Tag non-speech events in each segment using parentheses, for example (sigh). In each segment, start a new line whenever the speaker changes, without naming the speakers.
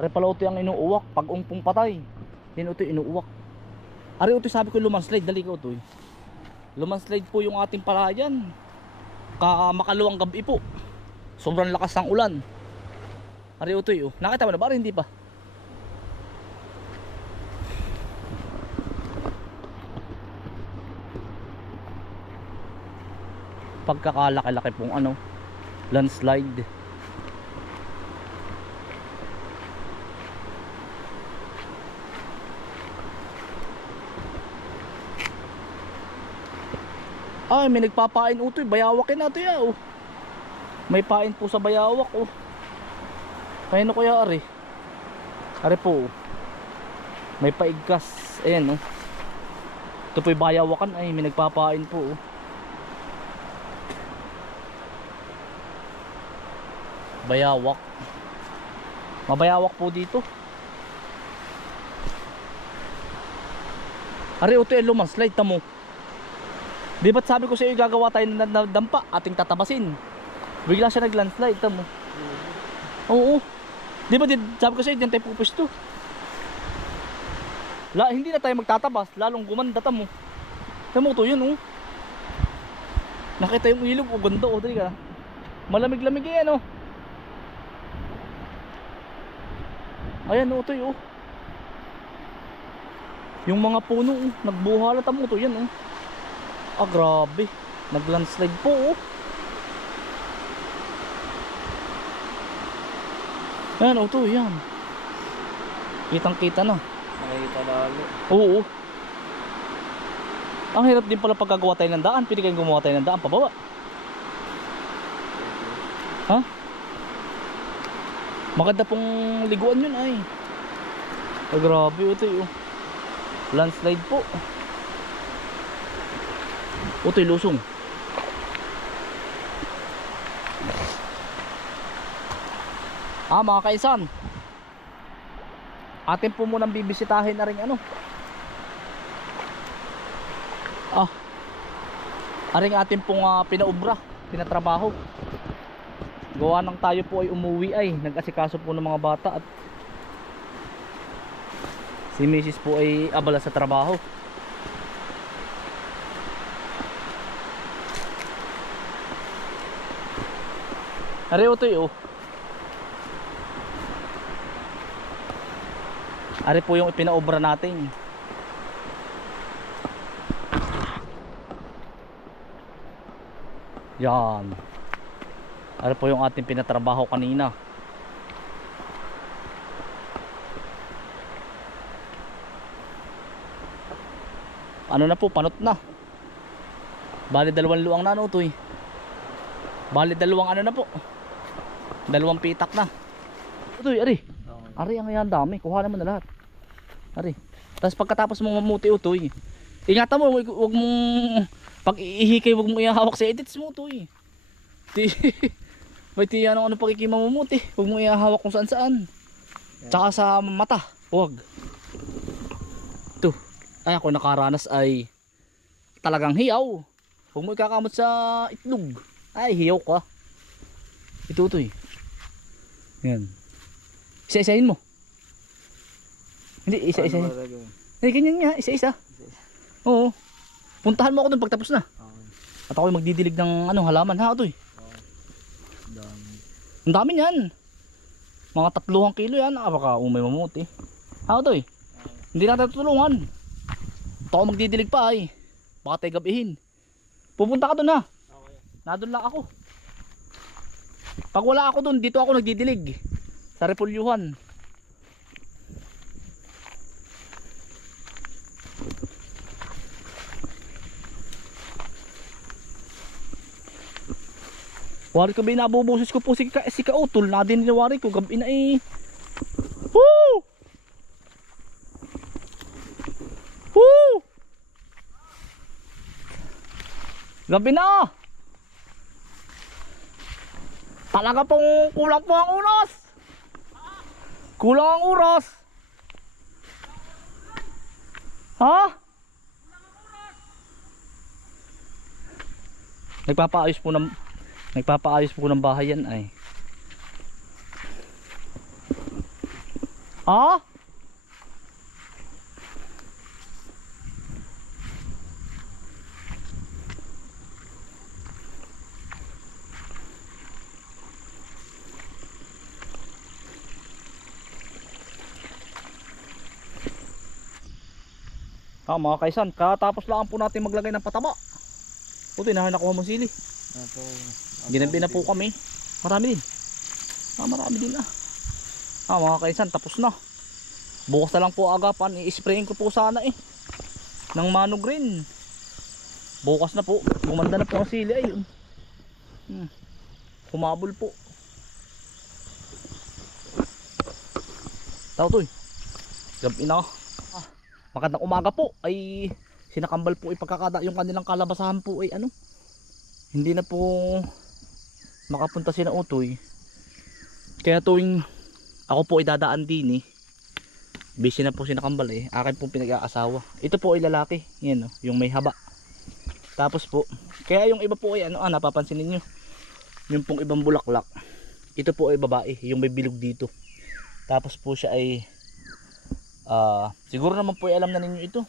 Ari pala ito ang inuuwak pag ungpong patay. Yan ito inuuwak. Ari ito sabi ko lumanslide, dali ka ito. Lumanslide po yung ating palayan. Ka makaluwang gabi po. Sobrang lakas ng ulan. Ari ito oh. Nakita mo na ba? Ari, hindi pa. Pagkakalaki-laki pong ano, landslide. Ay, may nagpapain utoy. Bayawakin natin ya, oh. May pain po sa bayawak, oh. Paano kaya, ari? Ari po, oh. May paigkas. Ayan, oh. Ito po'y bayawakan. Ay, may nagpapain po, oh. Bayawak. Mabayawak po dito. Ari, ito yung lumanslide, tamo. Di ba't sabi ko sa iyo gagawa tayo ng dampa ating tatabasin. Bigla siya naglandslide tamo. Oo. Di ba di, sabi ko sa iyo diyan tayo pupusto. La, hindi na tayo magtatabas, lalong gumanda tamo. Tamo to yun oh. Nakita yung ilog, oh ganda oh, dali ka. Malamig-lamig yan oh. Ayan oh, to oh. Yung mga puno, oh, nagbuhala tamo to yan oh. Ah, grabe. Nag-landslide po, oh. Ayan, oh, to, yan. Kitang-kita na.
Nakita lalo.
Oo. Ang hirap din pala pagkagawa tayo ng daan. Pwede kayong gumawa tayo ng daan pababa. Ha? Maganda pong liguan yun ay. Ay, grabe, ito oh. Landslide po. Utoy lusong. Ah mga kaisan. Atin po munang bibisitahin na rin ano. Ah. Aring atin pong ah, pinaubra, pinatrabaho. Gawa nang tayo po ay umuwi ay nag-asikaso po ng mga bata at si Mrs. po ay abala sa trabaho. Ari utoy oh. Ari po yung ipinaobra natin. Yan. Ari po yung ating pinatrabaho kanina. Ano na po, panot na. Bali dalawang luang na ano to eh. Bali dalawang ano na po. Dalawang pitak na. Ito, ari. Ari, ang yan dami. Kuha naman na lahat. Ari. Tapos pagkatapos mong mamuti utoy. Ingatan mo, wag, mong pag iihikay, wag mo ihahawak sa edits mo utoy. (laughs) May ti ano ano pagkikima mo muti. Wag mo ihahawak kung saan saan. Tsaka sa mata. Wag. Ito. Ay ako nakaranas ay talagang hiyaw. Huwag mo ikakamot sa itlog. Ay, hiyaw ka. Ito ito. Yan. Isa-isahin mo. Hindi, isa-isahin. Hindi, ganyan nga. Isa-isa. Oo. Puntahan mo ako dun pagtapos na. At ako magdidilig ng ano, halaman ha. Ito eh. Ang dami niyan. Mga tatluhang kilo yan. Ah, baka umay mamuti. Ha, ito eh. Hindi natin tutulungan. Ito ako magdidilig pa ay. Baka tayo gabihin. Pupunta ka dun ha. Nadun lang ako. Pag wala ako dun, dito ako nagdidilig. Sa Repulyuhan. Wari ko ba nabubusis ko po si, ka, si Kautol na din Wari ko gabi na eh. Woo! Woo! Gabi na! Talaga pong kulang po ang oras! Kulang ang oras! Ha? Nagpapaayos po ng Nagpapaayos po ng bahay yan ay. Ah? Ah, mga kaisan, katapos lang po natin maglagay ng pataba. Puti na nakuha mo sili. Opo. Ginabi na po kami. Marami din. Ah, marami din ah. Ah, mga kaisan, tapos na. Bukas na lang po agapan. I-sprayin ko po sana eh. Ng Mano Green. Bukas na po. Gumanda na po ang sili ay. Hmm. Humabol po. Tao to eh. Gabi na. Ah, magandang umaga po. Ay sinakambal po ipagkakada yung kanilang kalabasahan po ay ano. Hindi na po makapunta sila utoy. Kaya tuwing ako po ay dadaan din eh. Busy na po si nakambal eh. Akin pong pinag-aasawa. Ito po ay lalaki. Yan oh, yung may haba. Tapos po, kaya yung iba po ay ano, ah, napapansin ninyo. Yung pong ibang bulaklak. Ito po ay babae, yung may bilog dito. Tapos po siya ay ah, siguro naman po ay alam na ninyo ito.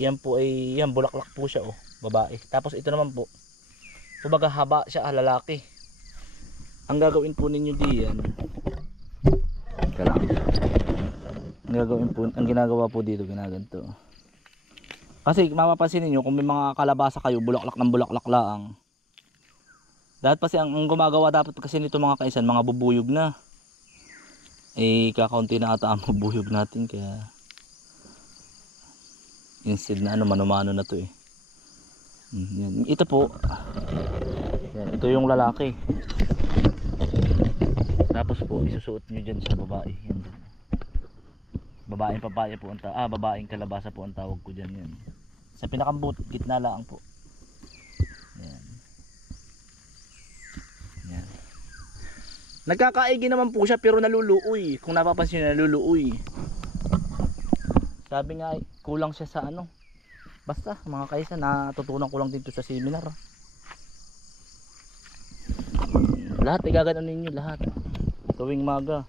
Yan po ay, yan bulaklak po siya oh, babae. Tapos ito naman po, kumbaga haba siya, ah, lalaki. Ang gagawin po ninyo diyan, lang. Ang gagawin po, ang ginagawa po dito, ginaganto. Kasi mapapansin niyo kung may mga kalabasa kayo, bulaklak ng bulaklak laang. Dapat kasi ang, ang gumagawa dapat kasi nito mga kaisan, mga bubuyog na. Eh, kakaunti na ata ang (laughs) bubuyog natin, kaya instead na ano, manumano na to eh. Hmm, yan. Ito po, yan, ito yung lalaki. Tapos po, isusuot nyo dyan sa babae. Yan. Babaeng papaya po ang ah, babaeng kalabasa po ang tawag ko dyan. Yan. Sa pinakambut, gitna lang po. Yan. Yan. Nagkakaigi naman po siya pero naluluoy. Kung napapansin nyo, naluluoy. Sabi nga, kulang siya sa ano. Basta, mga kaisa, natutunan ko lang dito sa seminar. Lahat, igaganon ninyo, lahat tuwing maga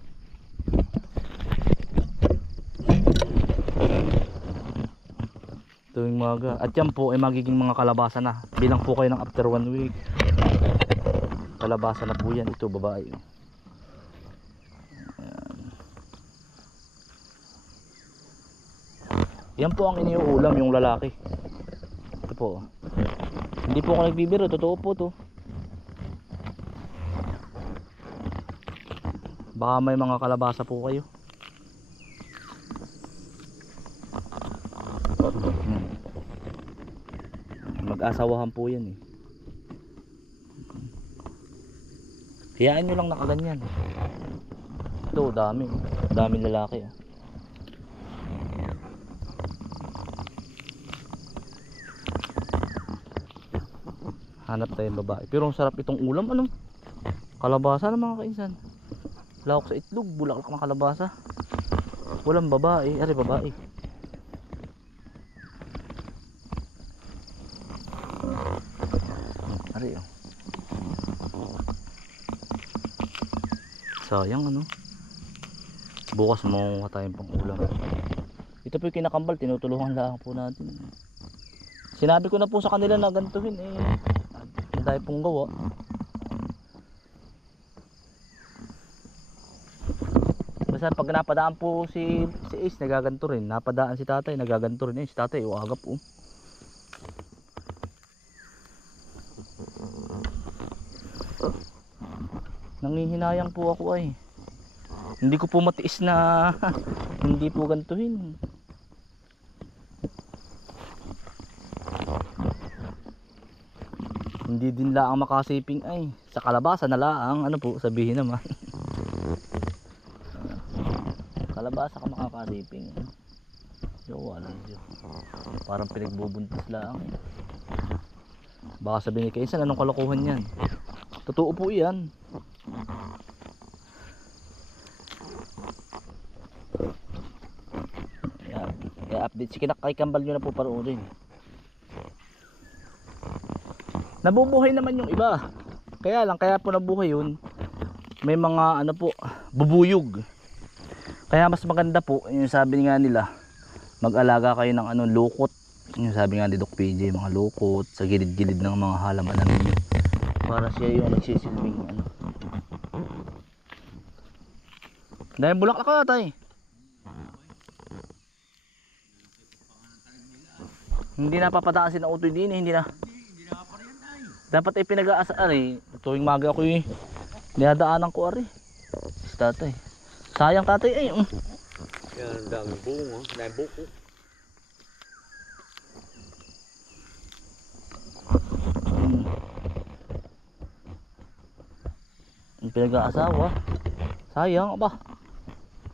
tuwing maga at yan po ay magiging mga kalabasa na bilang po kayo ng after one week kalabasa na po yan ito babae oh. Ayan. Yan po ang iniuulam yung lalaki ito po hindi po ako nagbibiro totoo po to Baka may mga kalabasa po kayo. Hmm. Mag-asawahan po yan eh. Hayaan nyo lang nakaganyan. Ito, dami. Dami lalaki ah. Hanap tayo ng babae. Pero ang sarap itong ulam. Ano? Kalabasa na mga kainsan. Lawak sa itlog, bulaklak ng kalabasa. Walang babae, ari babae. Ari oh. Sayang ano. Bukas mo tayong pang ulam. Ito po yung kinakambal, tinutulungan lang po natin. Sinabi ko na po sa kanila na gantuhin eh. Dahil pong gawa. Basta pag napadaan po si si Ace nagaganto rin. Napadaan si Tatay nagaganto rin. Eh, si Tatay uagap po. Nangihinayang po ako ay. Hindi ko po matiis na (laughs) hindi po gantuhin. Hindi din laang makasiping ay sa kalabasa na laang. Ano po sabihin naman. (laughs) kalabasa ka makakasiping. Jowa lang yun. Parang pinagbubuntis lang baka sabihin ni Kaysan anong kalokohan yan? Totoo po yan. I-update. Si kinak kay kambal nyo na po paruorin nabubuhay naman yung iba kaya lang kaya po nabuhay yun may mga ano po bubuyog. Kaya mas maganda po, yung sabi nga nila, mag-alaga kayo ng ano, lukot. Yung sabi nga ni Doc PJ, mga lukot sa gilid-gilid ng mga halamanan ninyo. Para siya yung nagsisilbing ano. Dahil bulaklak ka tay. Hindi na papadaasin ng utoy din eh, hindi na. Dapat ay pinag-aasa ari, tuwing maga ako eh. Dinadaanan ko ari. Si tatay. Sayang tatay ay. um.
Yan, ang daming bungo. Daming buko.
Hmm. Yung pinag-aasawa. Sayang ba?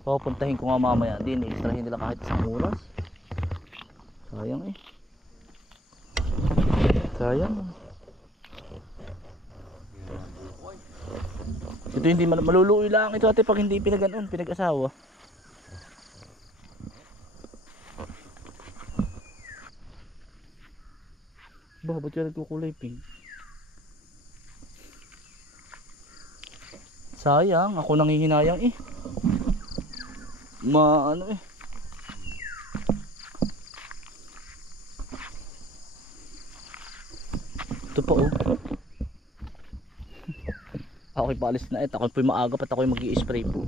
Papuntahin ko nga mamaya din, extrahin nila kahit isang oras. Sayang eh. Sayang. Ito hindi mal- maluluoy lang ito ate pag hindi pinaganon, pinag-asawa. Ba, ba't yung nagkukulay pink? Sayang, ako nangihinayang eh. Ma ano eh. Ito pa oh. Ako'y paalis na eh. Ako'y maaga pat ako'y mag spray po.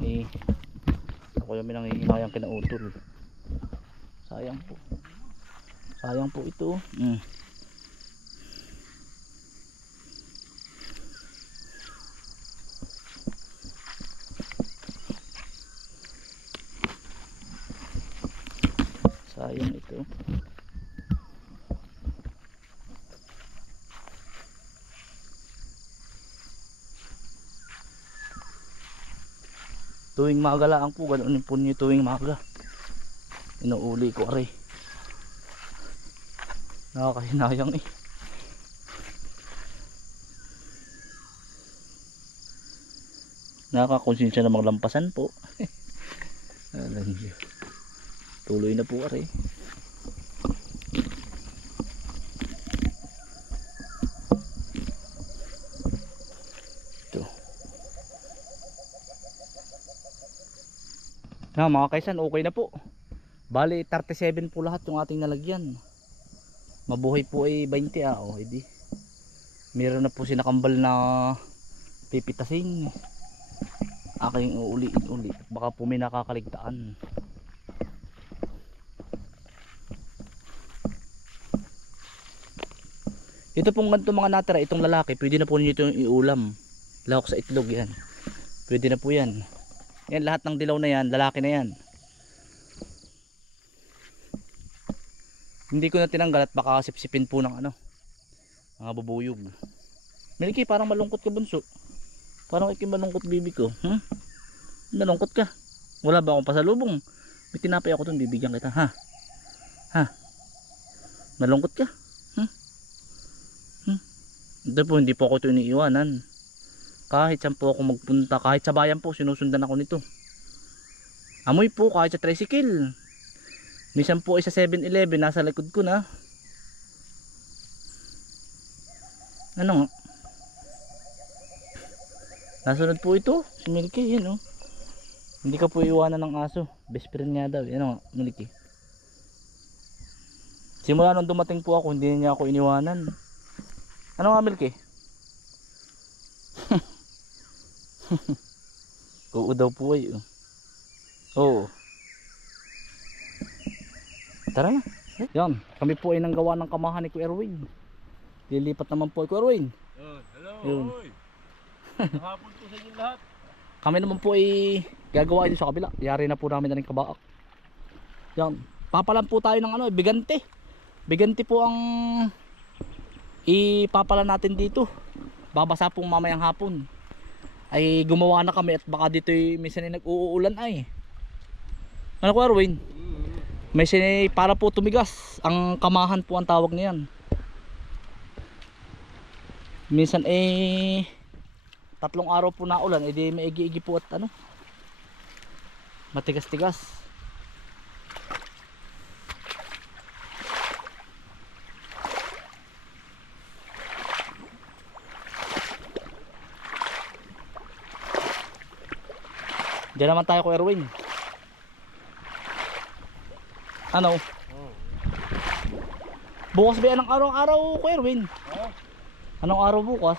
Eh, ako yung nangihinayang kinautol. Sayang po. Sayang po ito. Mm. Sayang ito. Tuwing maga lang po, ganoon po niyo tuwing maga. Inuuli ko aray. Nakakahinayang eh. Nakakonsensya na maglampasan po. (laughs) Alam niyo. Tuloy na po aray. Na mga kaisan, okay na po. Bali, 37 po lahat yung ating nalagyan. Mabuhay po ay 20 ah. O, edi. Meron na po sinakambal na pipitasin. Aking uuliin uli. Baka po may nakakaligtaan. Ito pong ganito mga natira, itong lalaki, pwede na po ninyo itong iulam. Lahok sa itlog yan. Pwede na po yan. Yan, lahat ng dilaw na yan, lalaki na yan. Hindi ko na tinanggal at baka sipsipin po ng ano, mga bubuyog. Milky, parang malungkot ka bunso. Parang ikim malungkot bibi ko. Hmm? Malungkot ka. Wala ba akong pasalubong? May tinapay ako dun, bibigyan kita. Ha? Ha? Malungkot ka? Ito po, hindi po ako ito iniiwanan. Kahit saan po ako magpunta, kahit sa bayan po, sinusundan ako nito. Amoy po, kahit sa tricycle. Minsan po ay sa 7-Eleven, nasa likod ko na. Ano nga? Nasunod po ito, si Milky, yun oh. Hindi ka po iwanan ng aso. Best friend niya daw. Ano nga, Milky? Simula nung dumating po ako, hindi niya ako iniwanan. Ano nga Milky? (laughs) Oo daw po ay. oh. Oo. Tara na. Yan, kami po ay nanggawa ng kamahan ni Kuya Erwin. Lilipat naman po ay Kuya Erwin.
Hello. Yun. Hapon po sa inyo lahat.
Kami naman po ay gagawa ito sa kabila. Yari na po namin na rin kabaak. Yan. Papalan po tayo ng ano, bigante. Bigante po ang ipapala natin dito. Babasa pong mamayang hapon. Ay gumawa na kami at baka dito minsan ay nag-uulan ay. Ano ko Erwin? May sinay para po tumigas. Ang kamahan po ang tawag niyan. Minsan eh tatlong araw po na ulan, edi may igi-igi po at ano. Matigas-tigas. Diyan naman tayo ko Erwin. Ano? Bukas ba yan ang araw-araw ko Erwin? Anong araw bukas?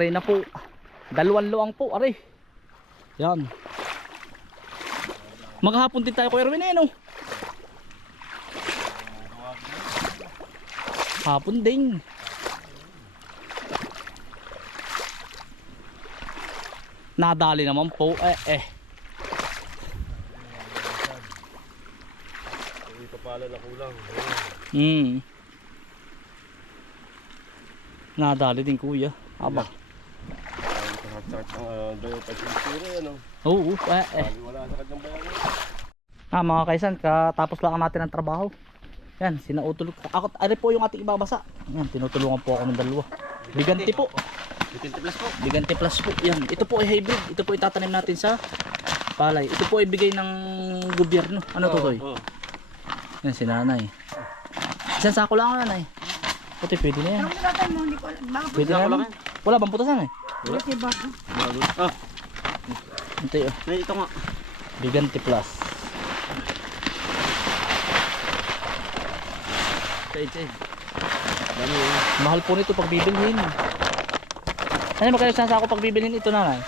Yari na po. Dalawang luang po, are. Yan. Maghapon din tayo ko Erwin eh, no? Hapon din. Nadali naman po, eh eh.
Hindi pa pala na kulang.
Hmm. Nadali din kuya. Aba. Ang
sakit ng uh, dayo pa siguro ano.
Oo, eh eh. Sabi wala sakit ng bayan. Ah, mga kaisan, katapos lang natin ang trabaho. Yan, sinautulog. Ako, ano po yung ating ibabasa? Yan, tinutulungan po ako ng dalawa. Biganti po. 20 plus po. Biganti plus po. Yan, ito po ay hybrid. Ito po itatanim natin sa palay. Ito po ay bigay ng gobyerno. Ano to, Toy? Oo. Yan, si nanay. Isang sako lang nanay. Ito, pwede na yan. Nilagay mo? Hindi ko alam. Baka Pwede na yan. Wala bang putasan eh? Pwede si Bago. Bago. Ah, Ito yun. ay, ito nga. Biganti plus. Chay, chay. Mahal po nito pag bibilhin. Ano magkano sa sako pag bibilhin ito nanay?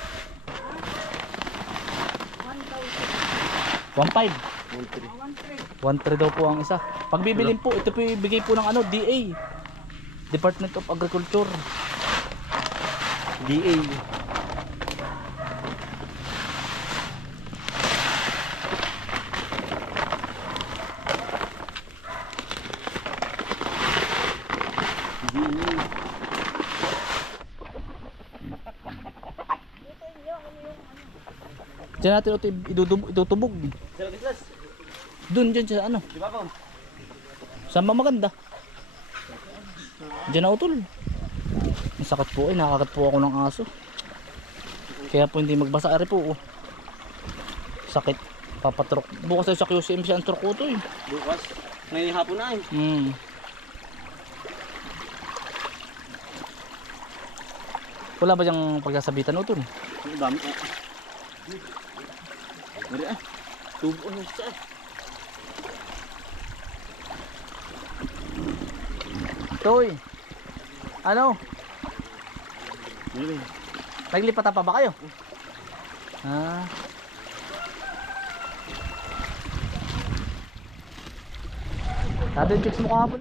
1.5. 1.3 daw po ang isa. Pag bibilhin po, ito po ibigay po ng ano, DA. Department of Agriculture. DA. Diyan natin ito idudub- itutubog. Doon, dyan sa ano. Di ba po? Saan ba maganda? Diyan na utol. Sakit po eh, nakakat po ako ng aso. Kaya po hindi magbasa ari po. Oh. Sakit. Papatrok. Bukas ay sa QCM siya ang trok ko to eh.
Bukas. Ngayon hapon na eh. Hmm.
Wala ba diyang pagsasabitan utol? Ang dami eh.
Mari ah. Tubo na siya.
Toy. Ano? Mari. Naglipat pa ba kayo? Ah. Yung chicks mo kahapon.